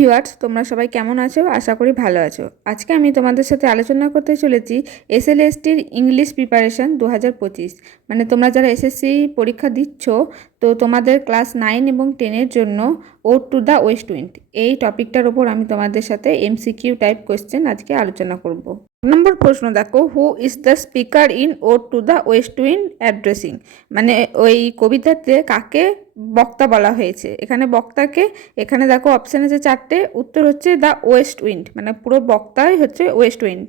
Viewers, তোমরা সবাই কেমন আছো? আশা করি ভালো আছো। আজকে আমি তোমাদের সাথে আলোচনা করতে চলেছি এসএলএসটির ইংলিশ প্রিপারেশন দু মানে তোমরা যারা এসএসসি পরীক্ষা দিচ্ছ, তো তোমাদের ক্লাস নাইন এবং টেনের জন্য ode to the west wind এই টপিকটার ওপর আমি তোমাদের সাথে এমসিকিউ টাইপ কোয়েশ্চেন আজকে আলোচনা করব। নম্বর প্রশ্ন দেখো who is the speaker in ode to the west wind addressing মানে ওই কবিতাতে কাকে বক্তা বলা হয়েছে? এখানে বক্তাকে, এখানে দেখো অপশান আছে চারটে, উত্তর হচ্ছে দ্য ওয়েস্ট উইন্ড মানে পুরো বক্তাই হচ্ছে ওয়েস্ট উইন্ড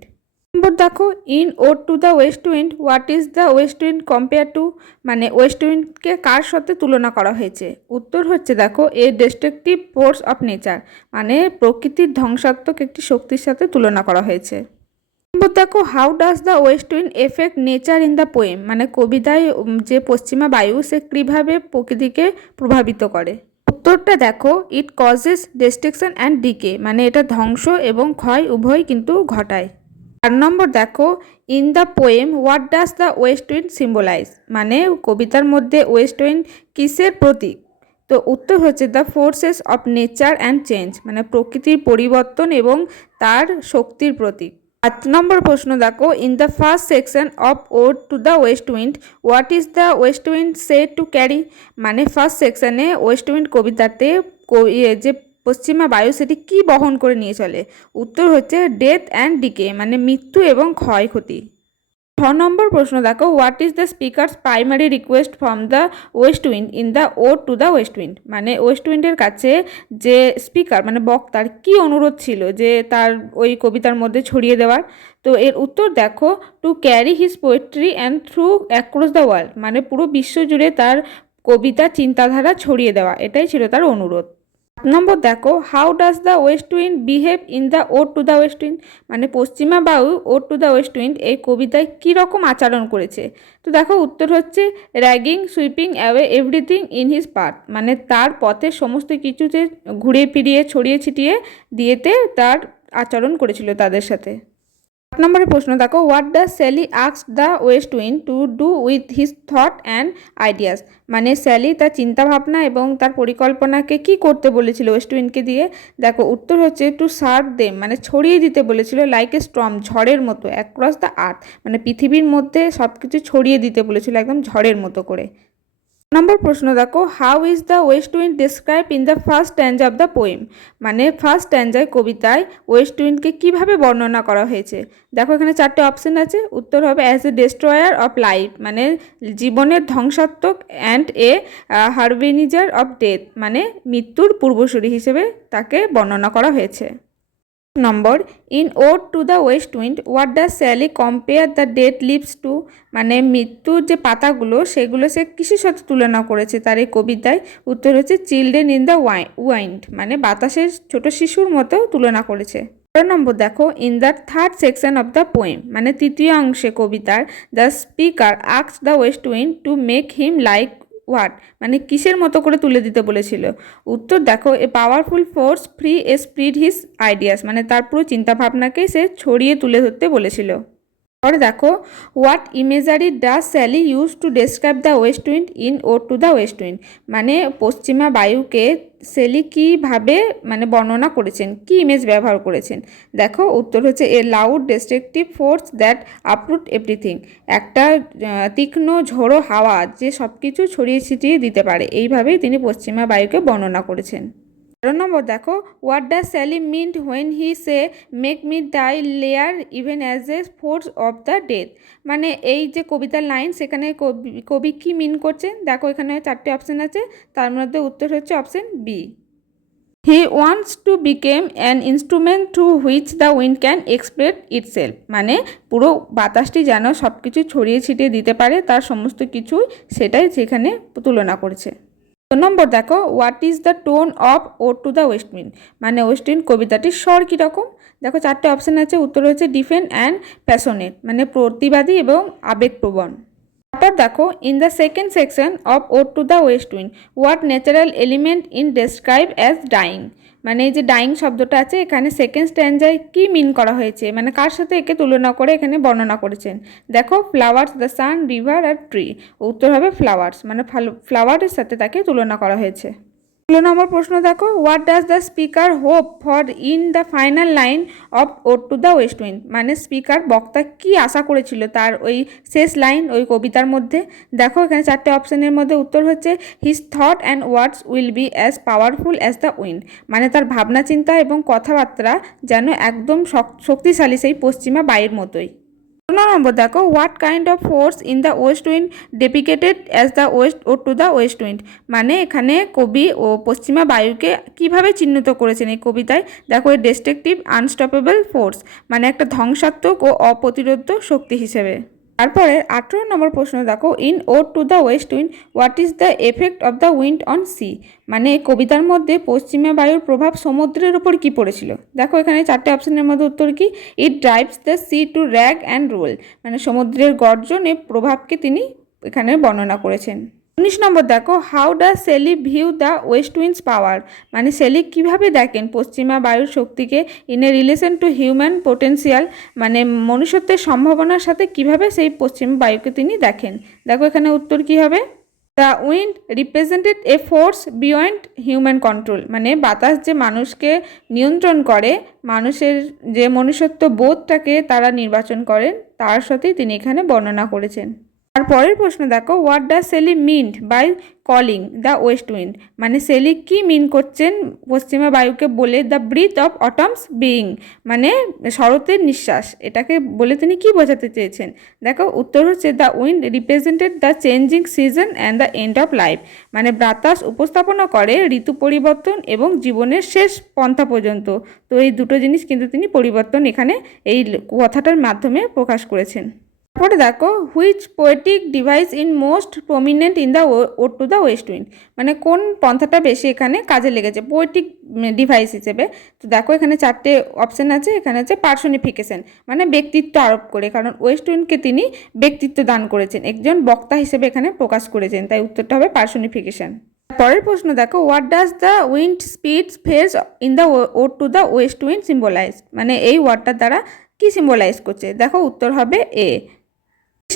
নম্বর দেখো in ode to the west wind what is the west wind compare to মানে ওয়েস্ট উইন্ডকে কার সাথে তুলনা করা হয়েছে? উত্তর হচ্ছে দেখো a destructive force of nature মানে প্রকৃতির ধ্বংসাত্মক একটি শক্তির সাথে তুলনা করা হয়েছে। নম্বর দেখো how does the west wind affect nature in the poem মানে কবিতায় যে পশ্চিমা বায়ু, সে কীভাবে প্রকৃতিকে প্রভাবিত করে? উত্তরটা দেখো it causes destruction and decay মানে এটা ধ্বংস এবং ক্ষয় উভয় কিন্তু ঘটায়। চার নম্বর দেখো in the poem what does the west wind symbolise মানে কবিতার মধ্যে ওয়েস্ট উইন্ড কিসের প্রতীক? তো উত্তর হচ্ছে the forces of nature and change মানে প্রকৃতির পরিবর্তন এবং তার শক্তির প্রতীক। আট নম্বর প্রশ্ন দেখো in the first section of ode to the west wind what is the west wind say to carry মানে ফার্স্ট সেকশনে ওয়েস্ট উইন্ড কবিতাতে যে পশ্চিমা বায়ু সেটি কী বহন করে নিয়ে চলে? উত্তর হচ্ছে ডেথ অ্যান্ড ডিকে মানে মৃত্যু এবং ক্ষয়ক্ষতি। ছ নম্বর প্রশ্ন, দেখো, what is the speaker's primary request from the west wind in the ode to the west wind? মানে ওয়েস্ট উইন্ডের কাছে যে স্পিকার মানে বক্তার কি অনুরোধ ছিল যে তার ওই কবিতার মধ্যে ছড়িয়ে দেওয়ার? তো এর উত্তর দেখো to carry his poetry and through across the world মানে পুরো বিশ্ব জুড়ে তার কবিতা, চিন্তাধারা ছড়িয়ে দেওয়া, এটাই ছিল তার অনুরোধ। নম্বর দেখো how does the west wind behave in the ode to the west wind মানে পশ্চিমা বায়ু ode to the west wind এই কবিতায় কীরকম আচরণ করেছে? তো দেখো, উত্তর হচ্ছে raging sweeping away everything in his part মানে তার পথে সমস্ত কিছুতে ঘুরিয়ে ফিরিয়ে, ছড়িয়ে ছিটিয়ে দিয়েতে তার আচরণ করেছিল তাদের সাথে। আট নম্বরের প্রশ্ন, দেখো what does Shelley asks the west wind to do with his thought and ideas মানে স্যালি তার চিন্তাভাবনা এবং তার পরিকল্পনাকে কি করতে বলেছিল ওয়েস্ট উইন্ডকে দিয়ে? দেখো, উত্তর হচ্ছে টু সার্ভ দেম মানে ছড়িয়ে দিতে বলেছিল লাইক এ স্ট্রম ঝড়ের মতো অ্যাক্রস দ্য আর্থ মানে পৃথিবীর মধ্যে সব কিছু ছড়িয়ে দিতে বলেছিল, একদম ঝড়ের মতো করে। নম্বর প্রশ্ন দেখো how is the west wind describe in the first stanza of the poem মানে ফার্স্ট স্ট্যান্ডায় কবিতায় ওয়েস্ট উইন্ডকে কীভাবে বর্ণনা করা হয়েছে? দেখো এখানে চারটে অপশন আছে, উত্তর হবে as a destroyer of life মানে জীবনের ধ্বংসাত্মক and a harbinger of death মানে মৃত্যুর পূর্বসূরি হিসেবে তাকে বর্ণনা করা হয়েছে। নম্বর, in ode to the west wind, what does Shelley compare the dead leaves to? মানে মৃত্যুর যে পাতাগুলো, সেগুলো সে কিসের সাথে তুলনা করেছে? তার এই কবিতায় উত্তর হচ্ছে, চিলড্রেন ইন দ্য ওয়াই ওয়াইন্ড মানে বাতাসের ছোট শিশুর মতো তুলনা করেছে। তেরো নম্বর, দেখো, in the third section of the poem মানে তৃতীয় অংশে কবিতার, the speaker asks the west wind to make him like what মানে কিসের মতো করে তুলে দিতে বলেছিল? উত্তর, দেখো, a powerful force free a spread his ideas মানে তার পুরো চিন্তাভাবনাকেই সে ছড়িয়ে তুলে ধরতে বলেছিল। পরে দেখো what imagery does Shelley use to describe the west wind in ode to the west wind মানে পশ্চিমা বায়ুকে সেলি কীভাবে মানে বর্ণনা করেছেন? কি ইমেজ ব্যবহার করেছেন? দেখো, উত্তর হচ্ছে a loud destructive force that uproot everything একটা তীক্ষ্ণ ঝোড়ো হাওয়া যে সব কিছু ছড়িয়ে ছিটিয়ে দিতে পারে। এইভাবেই তিনি পশ্চিমা বায়ুকে বর্ণনা করেছেন। তেরো নম্বর, দেখো what does Shelley meant when he say make me thy lyre even as a force of the death মানে এই যে কবিতার লাইন সেখানে কবি কবি কী মিন করছেন দেখো, এখানে চারটে অপশান আছে, তার মধ্যে উত্তর হচ্ছে option B he wants to became an instrument through which the wind can express itself মানে পুরো বাতাসটি যেন সব কিছু ছড়িয়ে ছিটিয়ে দিতে পারে, তার সমস্ত কিছুই সেটাই সেখানে তুলনা করেছে। দু নম্বর দেখো what is the tone of ode to the west wind মানে ওয়েস্ট কবিতাটির স্বর কীরকম দেখো চারটে অপশান আছে, উত্তর হচ্ছে ডিফেন্ড অ্যান্ড প্যাশনেট মানে প্রতিবাদী এবং আবেগপ্রবণ। তারপর দেখো in the second section of ode to the west wind what natural element in describe as dying মানে এই যে ডাইং শব্দটা আছে, এখানে সেকেন্ড স্ট্যান্ডায় কি মিন করা হয়েছে? মানে কার সাথে একে তুলনা করে এখানে বর্ণনা করেছেন? দেখো ফ্লাওয়ার্স দ্য সান রিভার আর ট্রি উত্তর হবে ফ্লাওয়ার্স মানে ফ্লাওয়ারের সাথে তাকে তুলনা করা হয়েছে। ষোলো নম্বর প্রশ্ন দেখো what does the speaker hope for in the final line of ode to the west wind মানে স্পিকার বক্তা কি আশা করেছিল তার ওই শেষ লাইন ওই কবিতার মধ্যে? দেখো, এখানে চারটে অপশনের মধ্যে উত্তর হচ্ছে his thought and words will be as powerful as the wind মানে তার ভাবনা, চিন্তা এবং কথাবার্তা যেন একদম শক্তিশালী সেই পশ্চিমা বায়ুর মতোই। পনেরো নম্বর দেখো what kind of force in the west wind depicted as the west ode to the west wind মানে এখানে কবি ও পশ্চিমা বায়ুকে কীভাবে চিহ্নিত করেছেন এই কবিতায়? দেখো এই ডেস্ট্রেকটিভ আনস্টপেবল ফোর্স মানে একটা ধ্বংসাত্মক ও অপ্রতিরোধ্য শক্তি হিসেবে। তারপরে আঠেরো নম্বর প্রশ্ন, দেখো in ode to the west wind what is the effect of the wind on sea মানে কবিতার মধ্যে পশ্চিমা বায়ুর প্রভাব সমুদ্রের উপর কি পড়েছিল? দেখো, এখানে চারটে অপশনের মধ্যে উত্তর কি? It drives the sea to rage and roll মানে সমুদ্রের গর্জনে প্রভাবকে তিনি এখানে বর্ণনা করেছেন। উনিশ নম্বর দেখো how does Shelley view the west winds power মানে সেলিক কীভাবে দেখেন পশ্চিমা বায়ুর শক্তিকে in a relation to human potential মানে মনুষ্যত্বের সম্ভাবনার সাথে কীভাবে সেই পশ্চিমা বায়ুকে তিনি দেখেন? দেখো এখানে উত্তর কি হবে? The wind represented a force beyond human control মানে বাতাস যে মানুষকে নিয়ন্ত্রণ করে, মানুষের যে মনুষ্যত্ব বোধটাকে তারা নির্বাচন করেন, তার সাথেই তিনি এখানে বর্ণনা করেছেন। আর পরের প্রশ্ন দেখো what does Shelley meant by calling the west wind মানে সেলি কি মিন করছেন পশ্চিমা বায়ুকে বলে the breath of autumn's being মানে শরতের নিঃশ্বাস। এটাকে বলে তিনি কি বোঝাতে চেয়েছেন? দেখো, উত্তর হচ্ছে the wind represented the changing season and the end of life মানে বাতাস উপস্থাপনা করে ঋতু পরিবর্তন এবং জীবনের শেষ পন্থা পর্যন্ত। তো এই দুটো জিনিস কিন্তু তিনি পরিবর্তন এখানে এই কথাটার মাধ্যমে প্রকাশ করেছেন। তারপরে দেখো which poetic device in most prominent in the ode to the west wind মানে কোন পন্থাটা বেশি এখানে কাজে লেগেছে? পোয়েটিক ডিভাইস হিসেবে। তো দেখো, এখানে চারটে অপশান আছে। এখানে আছে পার্সনিফিকেশন মানে ব্যক্তিত্ব আরোপ করে। কারণ ওয়েস্ট উইন্ডকে তিনি ব্যক্তিত্ব দান করেছেন। একজন বক্তা হিসেবে এখানে প্রকাশ করেছেন। তাই উত্তরটা হবে পার্সনিফিকেশন পরের প্রশ্ন দেখো what does the wind speed face in the ode to the west wind symbolize মানে এই ওয়ার্ডটার দ্বারা কি সিম্বলাইজ করছে? দেখো, উত্তর হবে এ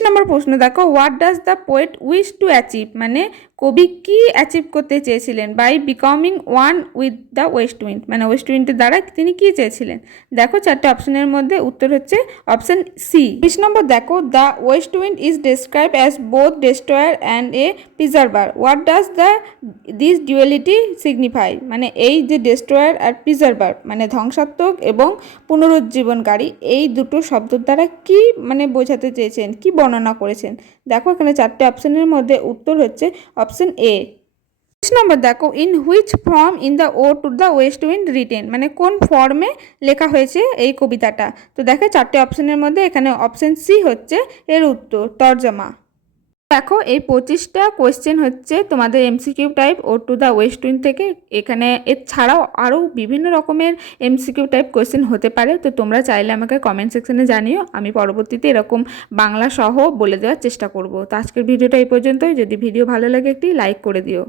নম্বর প্রশ্ন? দেখো what does the poet wish to achieve মানে কবি কি অ্যাচিভ করতে চেয়েছিলেন? By becoming one with the west wind মানে ওয়েস্ট উইন্ডের দ্বারা তিনি কি চেয়েছিলেন? দেখো, চারটে অপশনের মধ্যে উত্তর হচ্ছে অপশন সি বিশ নম্বর দেখো the west wind is describe as both destroyer and a preserver what does the this duality signify মানে এই যে ডেস্ট্রয়ার আর প্রিজার্ভার মানে ধ্বংসাত্মক এবং পুনরুজ্জীবনকারী, এই দুটো শব্দের দ্বারা কি মানে বোঝাতে চেয়েছেন? কি বর্ণনা করেছেন। দেখো, এখানে চারটে অপশনের মধ্যে উত্তর হচ্ছে অপশন এ নম্বর দেখো in which form in the ode to the west wind written মানে কোন ফর্মে লেখা হয়েছে এই কবিতাটা? তো দেখো, চারটে অপশনের মধ্যে এখানে অপশন সি হচ্ছে এর উত্তর, তর্জমা। দেখো, এই পঁচিশটা কোয়েশ্চেন হচ্ছে তোমাদের MCQ type ode to the west wind থেকে। এখানে এছাড়াও আরও বিভিন্ন রকমের এমসিকিউ টাইপ কোয়েশ্চেন হতে পারে। তো তোমরা চাইলে আমাকে কমেন্ট সেকশনে জানিও। আমি পরবর্তীতে এরকম বাংলা সহ বলে দেওয়ার চেষ্টা করব। তো আজকের ভিডিওটা এই পর্যন্তই। যদি ভিডিও ভালো লাগে একটি লাইক করে দিও।